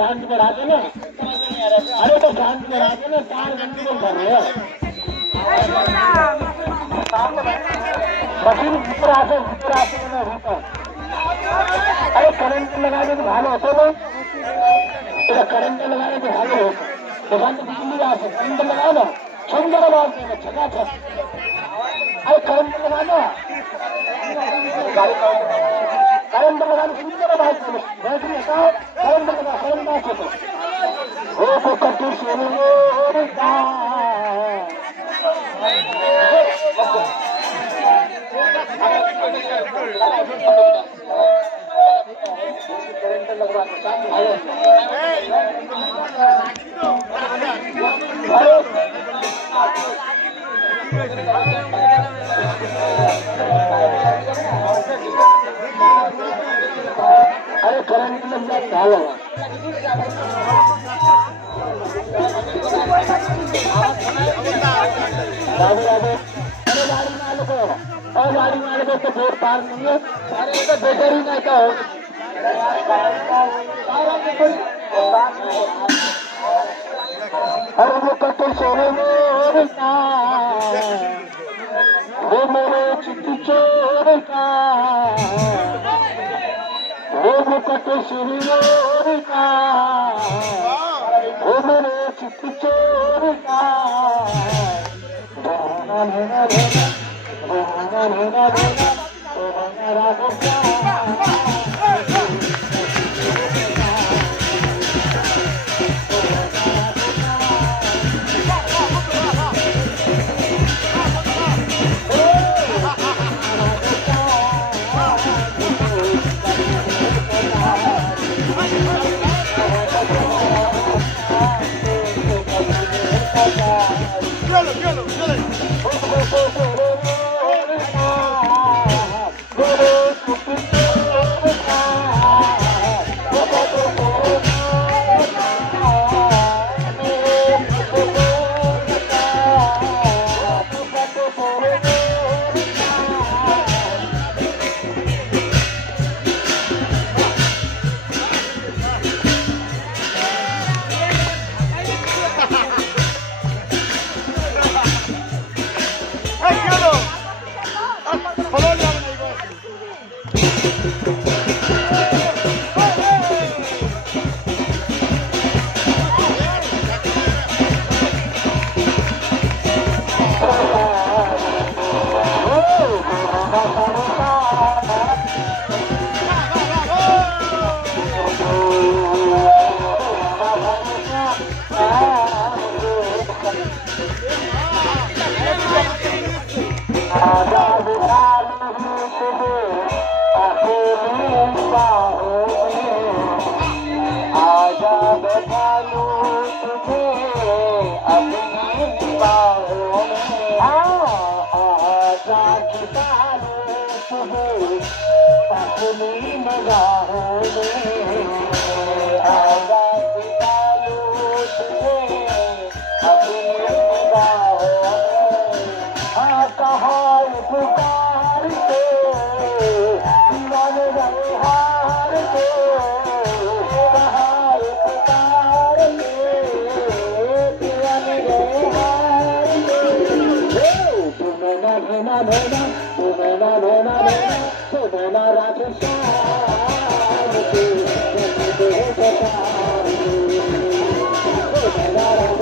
शांत में रहते ना, अरे तो शांत में रहते ना, 4 घंटे को कर रहे हो मशीन ऊपर आते में होता। अरे करंट लगाने तो भालो होते ना, इधर करंट लगाने तो भालो होता। दुकान तो बिजली आते, करंट लगा ना, छम जरा बात देना, छका छक। अरे करंट लगाना, करंट लगाने सुंदर बात देना, बैटरी हटाओ, करंट लगा, करंट ना चलो। वो तो कटी सोने का करंट लगवा अरे करंट लग जाता है राधे राधे। अरे गाड़ी मालिक हो और गाड़ी मालिक हो तो बोर्ड पार नहीं है। अरे तो बेटर ही नहीं का हो अरे वो कटे सोने में वो मेरे चिट्ठी चोर का वो कटे सोने का वो मेरे चिट्ठी चोर का गए हार के कहा एक तार के बन गए हार के तुम्हें ना भेना भेना तुम्हें ना भेना भेना तुम्हें ना रात शाम के तुम्हें सतार तुम्हें ना रात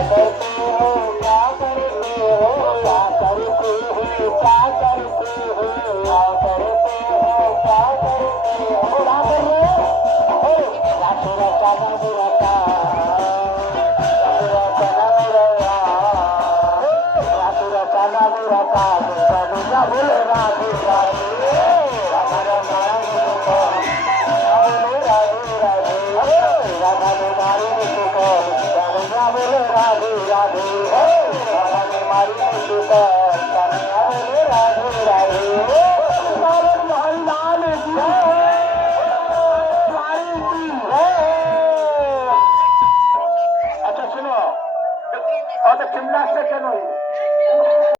करते हो